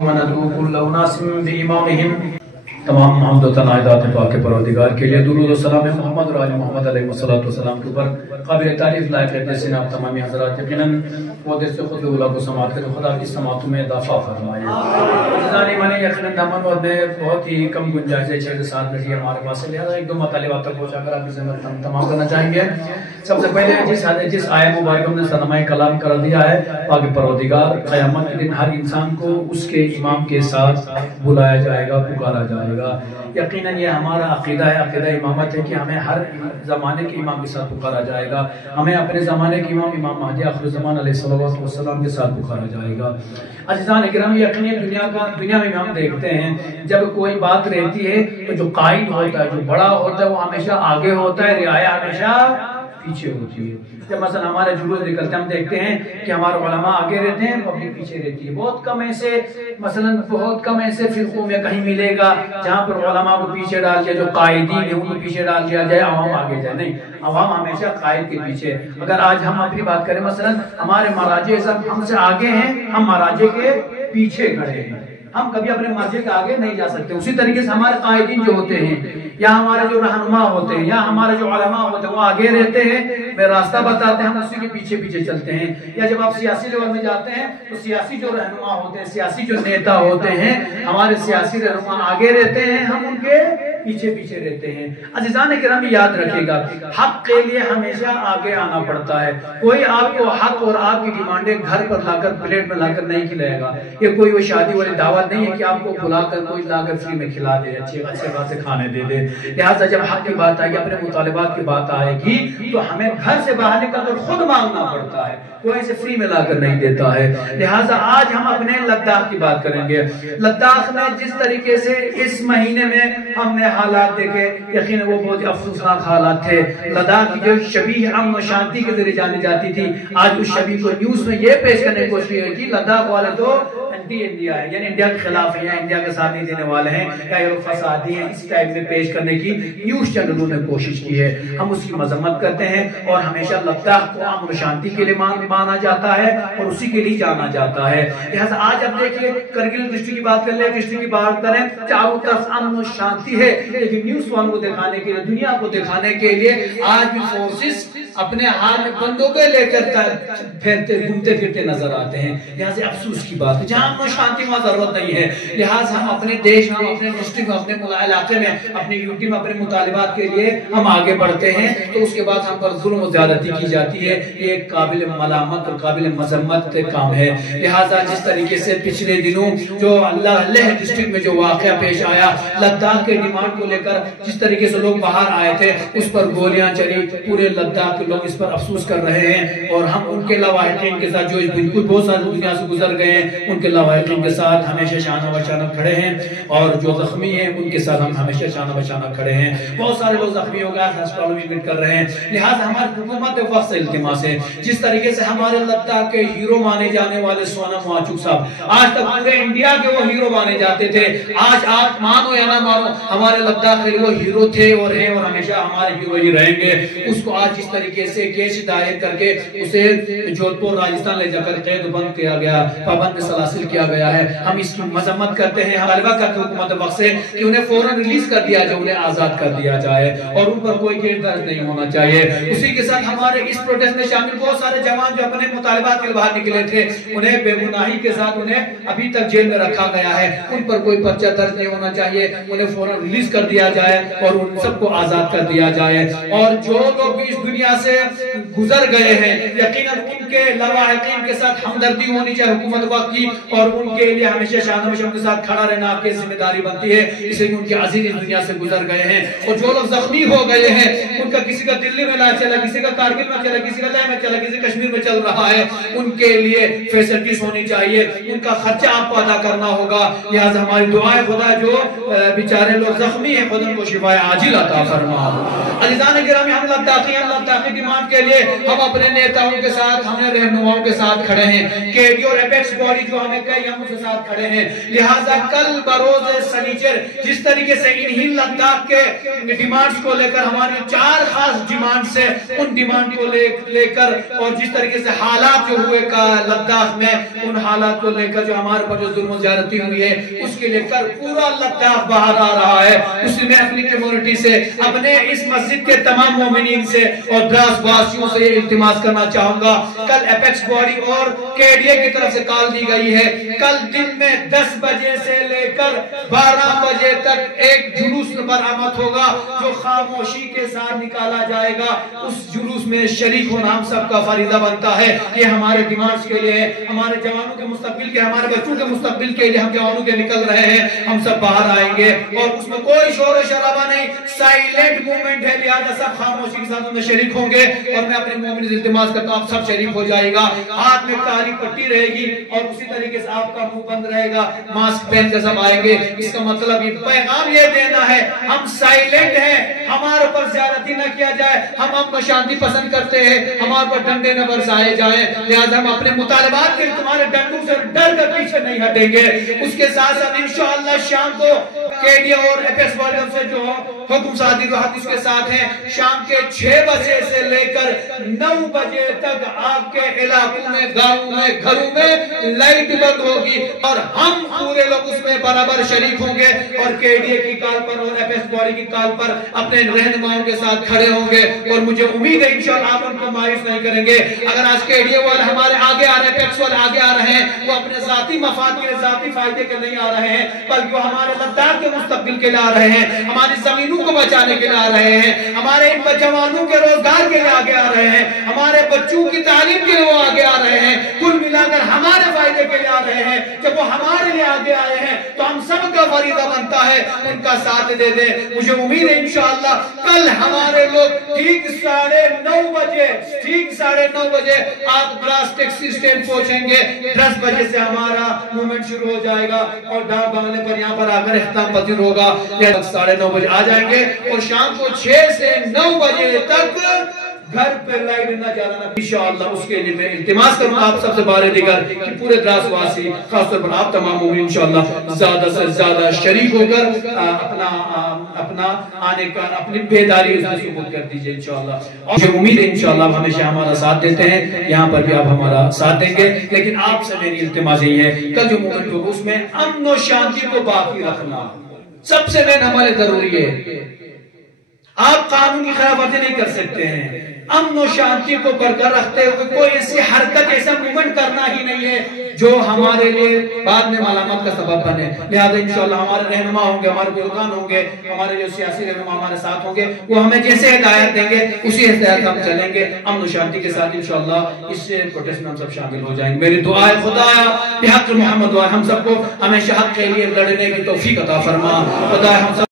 وندعو كل أناس بإمامهم. تمام حمد و ثناء پاک پروردگار کے لیے، درود و سلام محمد اور آل محمد علیہ السلام کے اوپر قابل تعریف لائق ہے جیسے آپ تمامی حضرات یقیناً وہ دل سے خود اولا کو سماعت کریں، خدا کی سماعتوں میں اضافہ فرمائے۔ جزانی مانی یقیناً دامن اور میں بہت ہی کم گنجائش ہے، 6-7 منٹ ہمارے پاس ہے، لہذا ایک دو مطالبات تک پہنچا کر آپ کی ذمہ ہم تمام کرنا چاہیں گے۔ سب سے پہلے جس آیت مبارکہ میں نے سرمایہ کلام کر دیا ہے، پاک پروردگار قیامت کے دن ہر انسان کو اس کے امام کے ساتھ بلایا جائے گا، پکارا جائے گا۔ یقیناً یہ ہمارا عقیدہ ہے، عقیدہ امامت ہے کہ ہمیں ہر زمانے کے امام کے ساتھ پکارا جائے گا، ہمیں اپنے زمانے کے امام مہدی آخر الزمان علیہ السلام کے ساتھ پکارا جائے گا۔ عزیزان اکرام، یقیناً دنیا میں ہم دیکھتے ہیں جب کوئی بات رہتی ہے تو جو قائد ہوتا ہے، جو بڑا ہوتا ہے، وہ ہمیشہ آگے ہوتا ہے، رعایا ہمیشہ پیچھے ہوتی ہے۔ جب مثلا ہمارے جلوس نکلتے ہم دیکھتے ہیں کہ ہمارے علماء آگے رہتے ہیں، پبلک پیچھے رہتی ہے۔ بہت کم ایسے فرقوں میں کہیں ملے گا جہاں پر علماء کو پیچھے ڈال دیا، جو قائدین ہیں ان کو پیچھے ڈال دیا جائے، عوام آگے جائے، نہیں، عوام ہمیشہ قائد کے پیچھے۔ اگر آج ہم اپنی بات کریں، مثلا ہمارے مراجع سب ہم سے آگے ہیں، ہم مراجع کے پیچھے کھڑے ہیں، ہم کبھی اپنے مرجع کے آگے نہیں جا سکتے۔ اسی طریقے سے ہمارے قائدین جو ہوتے ہیں یا ہمارے جو رہنما ہوتے ہیں یا ہمارے جو علماء ہوتے ہیں وہ آگے رہتے ہیں، وہ راستہ بتاتے ہیں، ہم اسی کے پیچھے پیچھے چلتے ہیں۔ یا جب آپ سیاسی لیول میں جاتے ہیں تو سیاسی جو رہنما ہوتے ہیں، سیاسی جو نیتا ہوتے ہیں، ہمارے سیاسی رہنما آگے رہتے ہیں، ہم ان کے پیچھے پیچھے رہتے ہیں۔ عزیزان کرام، یاد رکھے گا، حق کے لیے ہمیشہ آگے آنا پڑتا ہے۔ کوئی آپ کو حق اور آپ کی ڈیمانڈیں گھر پر لا کر پلیٹ میں لا کر نہیں کھلائے گا۔ یہ کوئی وہ شادی والی دعوت نہیں ہے کہ آپ کو بلا کر کوئی لا کر فری میں کھلا دے، اچھے خاصے کھانے دے دے۔ لہٰذا جب حق کی بات آئے گی، اپنے مطالبات کی بات آئے گی تو ہمیں گھر سے باہر نکل کر خود مانگنا پڑتا ہے، کوئی اسے فری میں لا کر نہیں دیتا ہے۔ لہٰذا آج ہم اپنے لداخ کی بات کریں گے۔ لداخ میں جس طریقے سے اس مہینے میں ہم نے حالات دیکھے، یقیناً وہ بہت افسوسناک حالات تھے۔ لداخ کی جو شبیہ امن و شانتی کے ذریعے جانی جاتی تھی، آج اس شبیہ کو نیوز میں یہ پیش کرنے کی کوشش کی کہ لداخ والے تو اینٹی انڈیا ہے، یعنی انڈیا کے خلاف ہیں، انڈیا کے ساتھ نہیں دینے والے ہیں، یا یہ لوگ فسادی ہیں، اس ٹائپ میں پیش کرنے کی نیوز چینلوں نے کوشش کی ہے۔ ہم اس کی مذمت کرتے ہیں اور ہمیشہ لداخ کو امن و شانتی کے لیے مانا جاتا ہے اور اسی کے لیے جانا جاتا ہے۔ لہٰذا آج اب دیکھیے کرگل ڈسٹرکٹ کی بات کر لیں، ڈسٹرکٹ کی بات کریں، چاروں طرف امن و شانتی ہے، لیکن نیوز والوں کو دکھانے کے لیے، دنیا کو دکھانے کے لیے آج بھی فورسز اپنے ہاتھ میں بندوقیں لے کر گھومتے پھرتے نظر آتے ہیں۔ لہٰذا افسوس کی بات ہے، جہاں امن و شانتی وہاں ضرورت نہیں ہے۔ لہٰذا ہم اپنے دیش میں، اپنے ڈسٹرکٹ میں، اپنے علاقے میں، اپنے یوٹی میں اپنے مطالبات کے لیے ہم آگے بڑھتے ہیں تو اس کے بعد ہم پر ظلم و زیادتی کی جاتی ہے۔ یہ ایک قابل ملامت اور قابل مذمت کام ہے۔ لہٰذا جس طریقے سے پچھلے دنوں جو لیہ ڈسٹرکٹ میں جو واقعہ پیش آیا، لداخ کے ڈیمانڈ کو لے کر جس طریقے سے لوگ باہر آئے تھے، اس پر گولیاں چلی، پورے لداخ کے لوگ اس پر افسوس کر رہے ہیں اور ہم ان کے لواحقین کے ساتھ جو بالکل بہت ساری دنیا سے گزر گئے ہیں، ان کے لواحقین کے ساتھ ہمیشہ شانہ بشانہ کھڑے ہیں، اور جو زخمی ہیں ان کے ساتھ ہم ہمیشہ شانہ بشانہ کھڑے ہیں۔ بہت سارے لوگ زخمی ہو گئے، ہسپتالوں میں ایڈمٹ کر رہے ہیں۔ لہٰذا ہماری حکومت وقت سے التماس ہے، جس طریقے سے ہمارے لداخ کے ہیرو مانے جانے والے سونم واچک صاحب آج تک پورے انڈیا کے وہ ہیرو مانے جاتے تھے، آج آپ مانو یا نہ مانو ہمارے لداخ کے وہ ہیرو تھے اور ہیں اور ہمیشہ ہمارے ہیرو ہی رہیں گے۔ اس کو آج جس طریقے سے کیس دائر کر کے اسے جودھپور راجستھان لے جا کر قید بند کیا گیا، پابند سلاسل کیا گیا ہے، ہم اس کی مذمت کرتے ہیں، طالبہ کرتے ہیں حکومت وقت سے کہ انہیں فوراً ریلیز کر دیا جائے، انہیں آزاد کر دیا جائے اور ان پر کوئی کیس درج نہیں ہونا چاہیے۔ اسی کے ساتھ ہمارے اس پروٹیسٹ میں شامل بہت سارے جوان جو اپنے مطالبات کے باہر نکلے تھے، انہیں بے گناہی کے ساتھ انہیں ابھی تک جیل میں رکھا گیا ہے، ان پر کوئی پرچہ درج نہیں ہونا چاہیے، انہیں فوراً ریلیز کر دیا جائے اور ان سب کو آزاد کر دیا جائے۔ اور جو لوگ اس دنیا سے گزر گئے ہیں، یقیناً ان کے لواحقین کے ساتھ ہمدردی ہونی چاہیے حکومت وقت کی، اور ان کے لیے ہمیشہ شانہ بشانہ کے ساتھ کھڑا رہنا آپ کی ذمہ داری بنتی ہے، اس لیے ان کے عزیز اس دنیا سے گزر گئے ہیں۔ اور جو لوگ زخمی ہو گئے ہیں، ان کا کسی کا دلی میں علاج چلا، کسی کا کارگل میں چلا، کسی کا لیہ میں چلا، کسی کشمیر میں چل رہا ہے، ان کے لیے فیسلٹیز ہونی چاہیے، ان کا خرچہ آپ کو ادا کرنا ہوگا۔ لہٰذا ہماری دعائیں خدا جو بیچارے لوگ زخمی ہیں، خدا ان کو شفائے عاجل عطا فرما۔ عزیزان گرامی، ہم لداخی ڈیمانڈ کے لیے ہم اپنے نیتاؤں کے ساتھ، ہم نے رہنماؤں کے ساتھ کھڑے ہیں۔ کے ڈی اور ایپیکس باڈی جو ہمیں افریقائی ہم اس کے ساتھ کھڑے ہیں. لہٰذا کل بروز سنیچر جس طریقے سے انہی لداخ کے ڈیمانڈز کو لے کر ہمارے 4 خاص ڈیمانڈز ہیں, ان ڈیمانڈ کو لے کر اور جس طریقے سے حالات جو ہوئے لداخ میں, ان حالات کو لے کر جو ہمارے پر جو ظلم و زیادتی ہوئی ہے اس کے لے کر پورا لداخ باہر آ رہا ہے. مسلم اپنی کمیونٹی سے, اپنے اس مسجد کے تمام مومنین سے اور دراز واسیوں سے یہ التماس کرنا چاہوں گا, کل اپیکس باڈی اور KDA کی طرف سے کال دی گئی ہے, کل دن میں 10 بجے سے لے کر 12 بجے تک ایک جلوس برآمد ہوگا جو خاموشی کے ساتھ نکالا جائے گا. اس جلوس میں شریک ہونا ہم سب کا فریضہ بنتا ہے. یہ ہمارے ڈیمانڈز کے لیے, ہمارے جوانوں کے مستقبل کے, ہمارے بچوں کے مستقبل کے لیے ہم جوانوں کے نکل رہے ہیں. ہم سب باہر آئیں گے اور اس میں کوئی شور و شرابہ نہیں, سائلنٹ موومنٹ ہے, لہذا سب خاموشی کے ساتھ ان میں شریک ہوں گے. اور میں اپنے مومن سے التماس کرتا ہوں آپ سب شریک ہو جائے گا. ہاتھ میں کالی پٹی رہے گی اور اسی طریقے سے آپ کا منہ بند رہے گا, ماسک پہن کے سب آئیں گے. اس کا مطلب یہ پیغام یہ دینا ہے ہم سائلنٹ ہیں, ہمارے پر زیادتی نہ کیا جائے, ہم امن شانتی پسند کرتے ہیں, ہمارے پر ڈنڈے نہ برسائے جائیں, لہذا ہم اپنے مطالبات کے تمہارے ڈنڈوں سے ڈر کر پیچھے نہیں ہٹیں گے. اس کے ساتھ ساتھ انشاءاللہ شام کو KDA اور اپیکس باڈی سے جو حکم صادری جو حدیث کے ساتھ ہیں, شام کے 6 بجے سے لے کر 9 بجے تک آپ کے علاقوں میں, گاؤں میں, گھروں میں لائٹ بند ہوگی اور ہم پورے لوگ اس میں برابر شریک ہوں گے اور KDA کی کال پر اور اپیکس باڈی کی کال پر اپنے رہنماؤں کے ساتھ کھڑے ہوں گے. اور مجھے امید ہے انشاءاللہ آپ ان کو مایوس نہیں کریں گے. اگر آج KDA والے ہمارے آگے آ رہے ہیں, اپیکس والے آگے آ رہے ہیں, وہ اپنے ذاتی مفاد کے ذاتی فائدے کے نہیں آ رہے ہیں, بلکہ وہ ہمارے لداخ کے مستقبل کے لیے آ رہے ہیں, ہماری زمینوں کو بچانے کے لیے آ رہے ہیں, ہمارے ان جوانوں کے روزگار کے لیے آگے آ رہے ہیں, ہمارے بچوں کی تعلیم کے لیے وہ آگے آ رہے ہیں, کل ملا کر ہمارے فائدے کے لیے آ رہے ہیں. جب وہ ہمارے لیے آگے آئے ہیں تو ہم سب کا فریضہ بنتا ہے ان کا ساتھ دے دیں. مجھے امید ہے انشاءاللہ کل ہمارے لوگ ٹھیک 9:30 بجے آپ گلاس ٹیکسی اسٹینڈ پہنچیں گے. 10 بجے سے ہمارا موومنٹ شروع ہو جائے گا اور ڈاک بنگلے پر یہاں پر آ کر اختتام پذیر ہوگا. 9:30 بجے آ جائیں گے اور شام کو 6 سے 9 بجے تک گھر پہ لائٹ نہ جلانا. انشاءاللہ اس کے لیے میں التماس کروں آپ سب سے بار دیگر کہ پورے دراز واسی, خاص طور پر آپ تمام مومن انشاءاللہ زیادہ سے زیادہ شریک ہو کر اپنا آنے کا اپنی بیداری اس میں ثبوت کر دیجئے انشاءاللہ. مجھے امید ہے انشاءاللہ آپ ہمیشہ ہمارا ساتھ دیتے ہیں, یہاں پر بھی آپ ہمارا ساتھ دیں گے. لیکن آپ سے میری التماس یہی ہے کل جو مومنٹ ہوگا اس میں امن و شانتی کو باقی رکھنا سب سے مین ہمارے ضروری ہے. آپ قانون کی خلاف ورزی نہیں کر سکتے ہیں, امن و شانتی کو برقرار رکھتے ہوئے کوئی ایسی حرکت, ایسا موومنٹ کرنا ہی نہیں ہے جو ہمارے لیے بعد میں ملامت کا سبب بنے. لہذا انشاءاللہ ہمارے رہنما ہوں گے, ہمارے بزرگان ہوں گے, ہمارے جو سیاسی رہنما ہمارے ساتھ ہوں گے, وہ ہمیں جیسے ہدایت دیں گے اسی ہدایت ہم چلیں گے. امن و شانتی کے ساتھ انشاءاللہ اس پروٹیسٹ میں ہم سب شامل ہو جائیں گے. میری دعا ہے خدایا بحق محمد ہم سب کو ہمیشہ حق کے لیے لڑنے کی توفیق عطا فرما. خدایا ہم سب